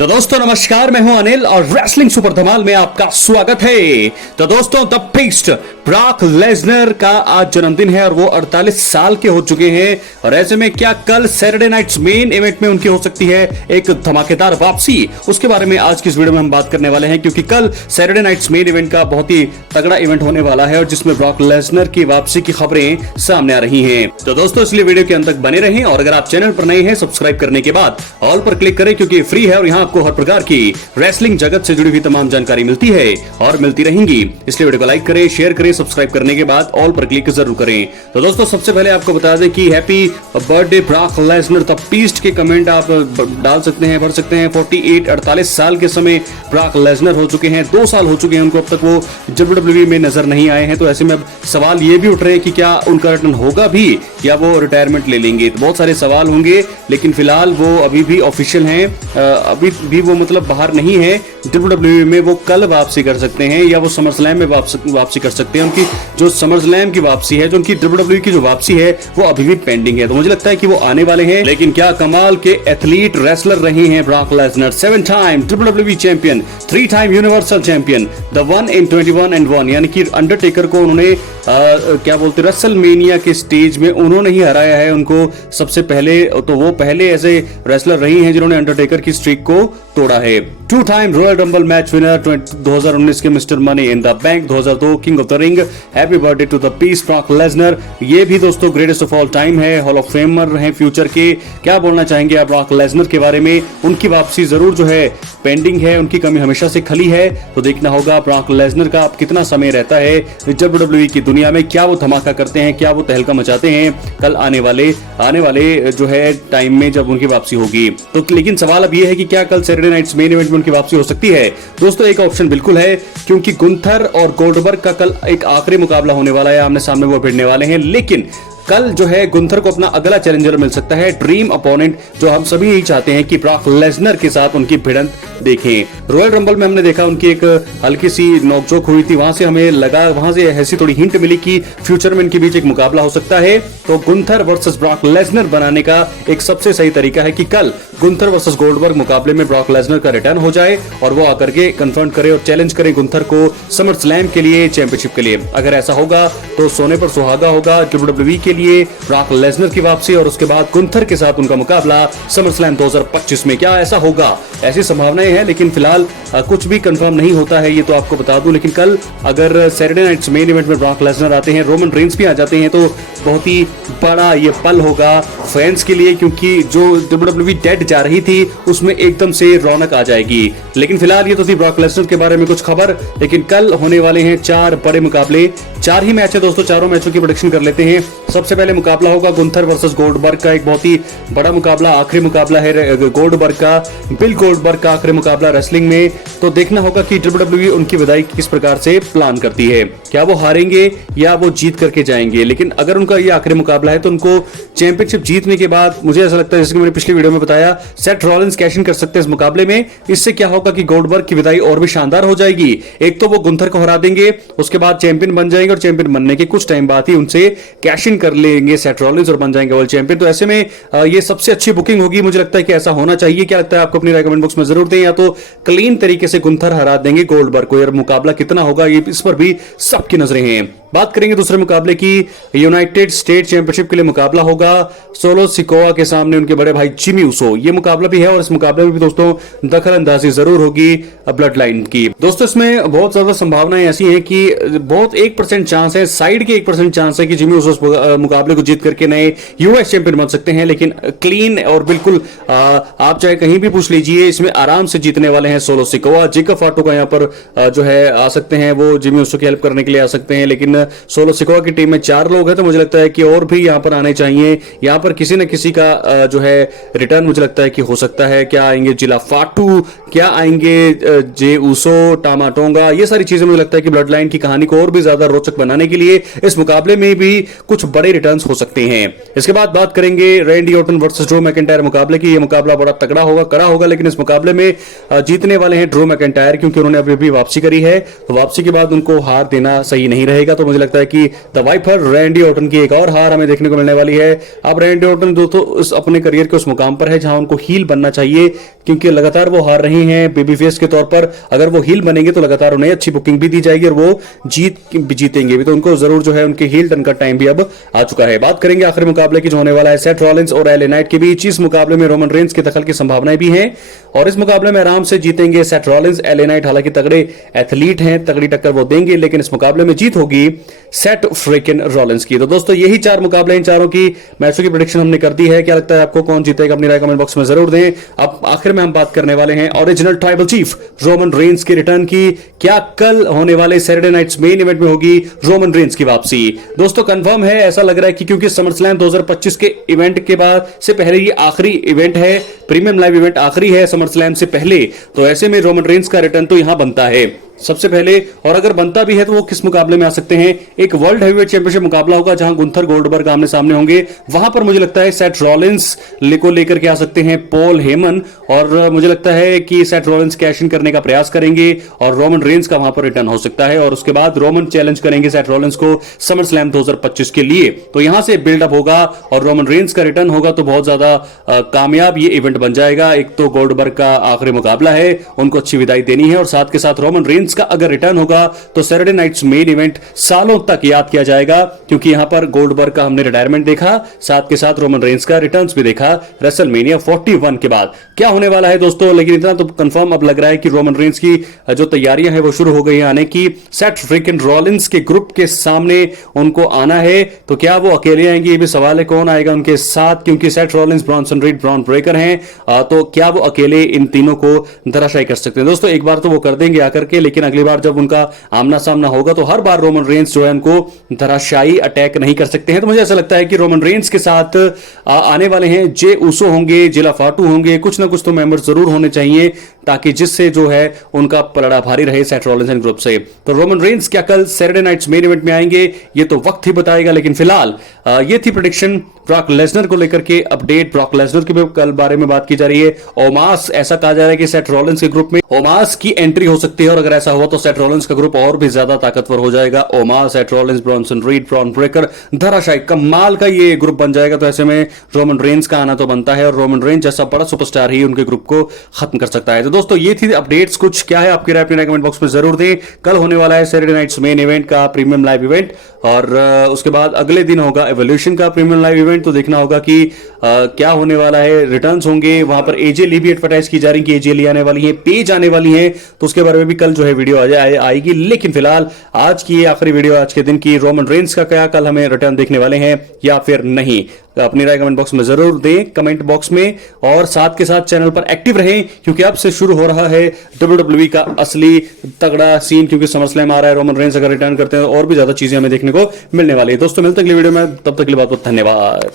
तो दोस्तों नमस्कार, मैं हूं अनिल और रेसलिंग सुपर धमाल में आपका स्वागत है। तो दोस्तों द बीस्ट ब्रॉक लेसनर का आज जन्मदिन है और वो 48 साल के हो चुके हैं। और ऐसे में क्या कल सैटरडे नाइट्स मेन इवेंट में उनकी हो सकती है एक धमाकेदार वापसी, उसके बारे में आज की इस वीडियो में हम बात करने वाले हैं, क्योंकि कल सैटरडे नाइट्स मेन इवेंट का बहुत ही तगड़ा इवेंट होने वाला है और जिसमें ब्रॉक लेसनर की वापसी की खबरें सामने आ रही हैं। तो दोस्तों इसलिए वीडियो के अंत तक बने रहें और अगर आप चैनल पर नए हैं सब्सक्राइब करने के बाद ऑल पर क्लिक करें, क्योंकि फ्री है और यहाँ आपको हर प्रकार की रेसलिंग जगत से जुड़ी हुई तमाम जानकारी मिलती है और मिलती रहेंगी। इसलिए वीडियो को लाइक करें, शेयर करें, सब्सक्राइब करने के बाद ऑल पर क्लिक जरूर करें। तो दोस्तों सबसे पहले आपको बता दें कि happy birthday Brock Lesnar the beast के कमेंट आप डाल सकते हैं, भर सकते हैं। 48 साल के समय ब्रॉक लेसनर हो चुके हैं, 2 साल हो चुके हैं उनको, अब तक वो WWE में नजर नहीं आए हैं। तो ऐसे में अब सवाल ये भी उठ रहे हैं कि क्या उनका रिटर्न होगा भी या वो रिटायरमेंट ले लेंगे। तो बहुत सारे सवाल होंगे, लेकिन फिलहाल वो अभी भी ऑफिशियल हैं, अभी भी वो मतलब बाहर नहीं है WWE में। वो कल वापसी कर सकते हैं या वो समर स्लैम में वापसी कर सकते हैं। उनकी जो समर स्लैम की वापसी है, जो उनकी WWE की जो वापसी है, वो अभी भी पेंडिंग है। तो मुझे लगता है कि वो आने वाले हैं। लेकिन क्या कमाल के एथलीट रेसलर रहे हैं Brock Lesnar, 7 time WWE champion, 3 time universal champion, the 1 in 21 यानी कि अंडरटेकर को उन्होंने क्या बोलते रेसलमेनिया के स्टेज में उन्होंने ही हराया है उनको सबसे पहले। तो वो पहले ऐसे रेसलर रही हैं जिन्होंने अंडरटेकर की स्ट्रीक को तोड़ा है। 2 time royal rumble match winner, 2019 के mister money in the bank, 2002 king of the ring. Happy birthday to the beast Brock Lesnar. ये भी दोस्तों ग्रेटेस्ट ऑफ ऑल टाइम है, हॉल ऑफ फेमर हैं फ्यूचर के। क्या बोलना चाहेंगे आप ब्रॉक लेसनर के बारे में? उनकी वापसी जरूर जो है पेंडिंग है, उनकी कमी हमेशा से खली है। तो देखना होगा ब्रॉक लेसनर का अब कितना समय रहता है WWE की दुनिया में, क्या वो धमाका करते हैं, क्या वो तहलका मचाते हैं कल आने वाले जो है टाइम में जब उनकी वापसी होगी। तो लेकिन सवाल अब ये है कि क्या कल सैटरडे नाइट्स मेन इवेंट में उनकी वापसी हो सकती है? दोस्तों एक ऑप्शन बिल्कुल है, क्योंकि गुंथर और गोल्डबर्ग का कल एक आखिरी मुकाबला होने वाला है, आमने सामने वो भिड़ने वाले हैं। लेकिन कल जो है गुंथर को अपना अगला चैलेंजर मिल सकता है, ड्रीम अपोनेंट, जो हम सभी यही चाहते हैं कि ब्रॉक लेसनर के साथ उनकी भिड़ंत देखें। रॉयल रंबल में हमने देखा उनकी एक हल्की सी नोकझोंक हुई थी, वहां से हमें लगा, वहां से ऐसी थोड़ी हिंट मिली कि फ्यूचर में इनके बीच एक मुकाबला हो सकता है। तो गुंथर वर्सेस ब्रॉक लेसनर बनाने का एक सबसे सही तरीका है कि कल गुंथर वर्सेस गोल्डबर्ग मुकाबले में ब्रॉक लेसनर का रिटर्न हो जाए और वो आकर के कन्फ्रंट करे और चैलेंज करे गुंथर को समर स्लैम के लिए, चैंपियनशिप के लिए। अगर ऐसा होगा तो सोने पर सुहागा होगा WWE के लिए ब्रॉक लेसनर की वापसी और उसके बाद गुंथर के साथ उनका मुकाबला समर स्लैम 2025 में। क्या ऐसा होगा? ऐसी संभावनाएं हैं, लेकिन फिलहाल कुछ भी कंफर्म नहीं होता है, ये तो आपको बता दूं। लेकिन कल अगर सैटरडे नाइट्स मेन इवेंट में ब्रॉक लेसनर आते हैं, रोमन रेंस भी आ जाते हैं, तो बहुत ही बड़ा ये पल होगा फैंस के लिए, क्योंकि जो WWE डेड जा रही थी उसमें एकदम से रौनक आ जाएगी। लेकिन फिलहाल ये तो थी ब्रॉक लेसनर के बारे में कुछ खबर। लेकिन कल होने वाले हैं 4 बड़े मुकाबले, 4 ही मैच है दोस्तों, चारों मैचों की प्रेडिक्शन कर लेते हैं। सबसे पहले मुकाबला होगा गुंथर वर्सेस गोल्डबर्ग का, एक बहुत ही बड़ा मुकाबला, आखिरी मुकाबला है गोल्डबर्ग का, बिल गोल्डबर्ग का आखिरी मुकाबला रेसलिंग में। तो देखना होगा कि WWE उनकी विदाई किस प्रकार से प्लान करती है, क्या वो हारेंगे या वो जीत करके जाएंगे। लेकिन अगर उनका ये आखिरी मुकाबला है तो उनको चैंपियनशिप जीतने के बाद मुझे ऐसा लगता है, जैसे कि मैंने पिछली वीडियो में बताया, सेथ रॉलिंस कैश इन कर सकते हैं इस मुकाबले में। इससे क्या होगा कि गोल्डबर्ग की विदाई और भी शानदार हो जाएगी। एक तो वो गुंथर को हरा देंगे, उसके बाद चैंपियन बन जाएंगे और चैंपियन बनने के कुछ टाइम बाद ही उनसे कैश इन कर लेंगे सेथ रॉलिंस और बन जाएंगे वर्ल्ड चैंपियन। तो ऐसे में ये सबसे अच्छी बुकिंग होगी, मुझे लगता है कि ऐसा होना चाहिए। क्या लगता है आपको? अपनी कमेंट बॉक्स में जरूर दें। या तो क्लीन तरीके से गुंथर हरा देंगे गोल्डबर्ग को, यार मुकाबला कितना होगा ये इस पर भी सबकी नजरें हैं। बात करेंगे दूसरे मुकाबले की, यूनाइटेड स्टेट चैंपियनशिप के लिए मुकाबला होगा सोलो सिकोआ के सामने उनके बड़े भाई जिमी ऊसो। ये मुकाबला भी है और इस मुकाबले में भी दोस्तों दखल अंदाजी जरूर होगी ब्लड लाइन की। दोस्तों इसमें बहुत ज्यादा संभावनाएं ऐसी हैं कि बहुत 1% चांस है, साइड के 1% चांस है कि जिमी ऊसो मुकाबले को जीत करके नए यूएस चैंपियन बन सकते हैं। लेकिन क्लीन और बिल्कुल आप चाहे कहीं भी पूछ लीजिए, इसमें आराम से जीतने वाले हैं सोलो सिकोआ। जेकब फाटो का यहाँ पर जो है आ सकते हैं, वो जिमी ऊसो की हेल्प करने के लिए आ सकते हैं। लेकिन सोलो सिकोआ की टीम में 4 लोग हैं, तो मुझे लगता है कि और भी यहां पर आने चाहिए। यहां पर किसी न किसी का जो है रिटर्न मुझे लगता है कि हो सकता है। क्या आएंगे जिला फाटू, क्या आएंगे जे ऊसो, टामाटोंगा, ये सारी चीजें मुझे लगता है कि ब्लड लाइन की कहानी को और भी ज्यादा रोचक बनाने के लिए इस मुकाबले में भी कुछ बड़े रिटर्न्स हो सकते हैं। इसके बाद बात करेंगे Randy Orton versus Drew McIntyre मुकाबले की। यह मुकाबला बड़ा तगड़ा होगा, कड़ा होगा, लेकिन इस मुकाबले में जीतने वाले हैं ड्रू मैकिंटायर, क्योंकि उन्होंने अभी वापसी करी है। तो वापसी के बाद उनको हार देना सही नहीं रहेगा। तो मुझे लगता है कि द वाइपर रैंडी ऑर्टन की एक और हार हमें देखने को मिलने वाली है। अब रैंडी ऑर्टन दोस्तों उस अपने करियर के उस मुकाम पर है जहां उनको हील बनना चाहिए, क्योंकि लगातार वो हार रही हैं बेबी फेस के तौर पर। अगर वो हील बनेंगे तो लगातार उन्हें अच्छी बुकिंग भी दी जाएगी और वो जीतेंगे भी, तो उनको जरूर जो है उनके हील टर्न का टाइम भी अब आ चुका है। बात करेंगे आखिरी मुकाबले की जो होने वाला है सेथ रॉलिंस और एलए नाइट के बीच। इस मुकाबले में रोमन रेंस के दखल की संभावनाएं भी हैं और इस मुकाबले में आराम से जीतेंगे सेथ रॉलिंस। एलए नाइट हालांकि तगड़े एथलीट हैं, तगड़ी टक्कर वो देंगे, लेकिन इस मुकाबले में जीत होगी सेथ फ्रिकन रॉलिंस की। तो दोस्तों यही 4 मुकाबले, इन चारों की मैचों की प्रेडिक्शन हमने कर दी है। क्या लगता है आपको कौन जीतेगा? अपनी राय कमेंट बॉक्स में जरूर दें। अब आखिर में हम बात करने वाले हैं original tribal chief Roman Reigns के रिटर्न की। क्या कल होने वाले सैटरडे नाइट्स मेन इवेंट में होगी रोमन रेंस की वापसी? दोस्तों कंफर्म है, ऐसा लग रहा है कि क्योंकि समरस्लैम 2025 के इवेंट के बाद से पहले ये आखिरी इवेंट है, प्रीमियम लाइव इवेंट आखिरी है समरस्लैम से पहले, तो ऐसे में रोमन रेंस का रिटर्न तो यहां बनता है सबसे पहले। और अगर बनता भी है तो वो किस मुकाबले में आ सकते हैं? एक वर्ल्ड हेवीवेट चैंपियनशिप मुकाबला होगा जहां गुंथर गोल्डबर्ग आमने सामने होंगे। वहां पर मुझे लगता है सेथ रॉलिंस को लेकर के आ सकते हैं पॉल हेमन, और मुझे लगता है कि सेथ रॉलिंस कैश इन करने का प्रयास करेंगे और रोमन रेंस का वहां पर रिटर्न हो सकता है। और उसके बाद रोमन चैलेंज करेंगे सेथ रॉलिंस को समर स्लैम 2025 के लिए। तो यहां से बिल्डअप होगा और रोमन रेंस का रिटर्न होगा तो बहुत ज्यादा कामयाब ये इवेंट बन जाएगा। एक तो गोल्डबर्ग का आखिरी मुकाबला है, उनको अच्छी विदाई देनी है, और साथ के साथ रोमन रेंस का अगर रिटर्न होगा तो सैटरडे नाइट्स मेन इवेंट सालों तक याद किया जाएगा, क्योंकि यहां पर गोल्डबर्ग का हमने रिटायरमेंट देखा, साथ के साथ रोमन रेंस का रिटर्न्स भी देखा रेसलमेनिया 41 के बाद। क्या होने वाला है दोस्तों, लेकिन इतना तो कंफर्म अब लग रहा है कि रोमन रेंस की जो तैयारियां हैं वो शुरू हो गई हैं आने की। सेथ फ्रिकन रॉलिंस के ग्रुप के सामने उनको आना है, तो क्या वो अकेले आएंगे ये भी सवाल है, कौन आएगा उनके साथ, क्योंकि Seth Rollins, Bronson read, Bron Breakker हैं, तो क्या वो अकेले इन तीनों को धराशायी कर सकते हैं? दोस्तों एक बार तो वो कर देंगे आकर के, लेकिन अगली बार जब उनका आमना सामना होगा तो हर बार रोमन रेंस जो है उनको धराशायी अटैक नहीं कर सकते हैं। तो मुझे ऐसा लगता है कि रोमन रेंस के साथ आने वाले हैं जे उसो होंगे, जिला फाटू होंगे, कुछ ना कुछ तो मेंबर जरूर होने चाहिए, ताकि जिससे जो है उनका पलड़ा भारी रहे सेथ रॉलिंस ग्रुप से। तो रोमन रेंस क्या कल सैटरडे नाइट्स मेन इवेंट में आएंगे, ये तो वक्त ही बताएगा, लेकिन फिलहाल ये थी प्रेडिक्शन ब्रॉक लेसनर को लेकर के अपडेट। ब्रॉक लेसनर के कल बारे में बात की जा रही है। ओमास, ऐसा कहा जा रहा है कि सेथ रॉलिंस के ग्रुप में ओमास की एंट्री हो सकती है, और अगर ऐसा हुआ तो सेथ रॉलिंस का ग्रुप और भी ज्यादा ताकतवर हो जाएगा। ओमास, Seth Rollins, Bronson read, Bron Breakker, धराशायी कमाल का ये ग्रुप बन जाएगा। तो ऐसे में रोमन रेंस का आना तो बनता है, और रोमन रेंस जैसा बड़ा सुपरस्टार ही उनके ग्रुप को खत्म कर सकता है। तो दोस्तों ये थी अपडेट्स कुछ। क्या है आपकी राय, अपनी कमेंट बॉक्स में जरूर दें। कल होने वाला है सैटरडे नाइट्स मेन इवेंट का प्रीमियम लाइव इवेंट, और उसके बाद अगले दिन होगा एवोल्यूशन का प्रीमियम लाइव इवेंट। तो देखना होगा कि क्या होने वाला है, रिटर्न्स होंगे, वहां पर एजे ली भी एडवर्टाइज की जा रही है कि एजे ली आने वाली है, पेज आने वाली है, तो उसके बारे में भी कल जो है वीडियो आएगी। लेकिन फिलहाल आज की आखिरी वीडियो आज के दिन की, रोमन रेंस का क्या कल हमें रिटर्न देखने वाले हैं या फिर नहीं, तो अपनी राय कमेंट बॉक्स में जरूर दें, कमेंट बॉक्स में, और साथ के साथ चैनल पर एक्टिव रहें, क्योंकि अब से शुरू हो रहा है WWE का असली तगड़ा सीन, क्योंकि समरस्लैम आ रहा है। रोमन रेंस अगर रिटर्न करते हैं और भी ज्यादा चीजें हमें देखने को मिलने वाली है। दोस्तों मिलते हैं अगली वीडियो में, तब तक के लिए बहुत बहुत धन्यवाद।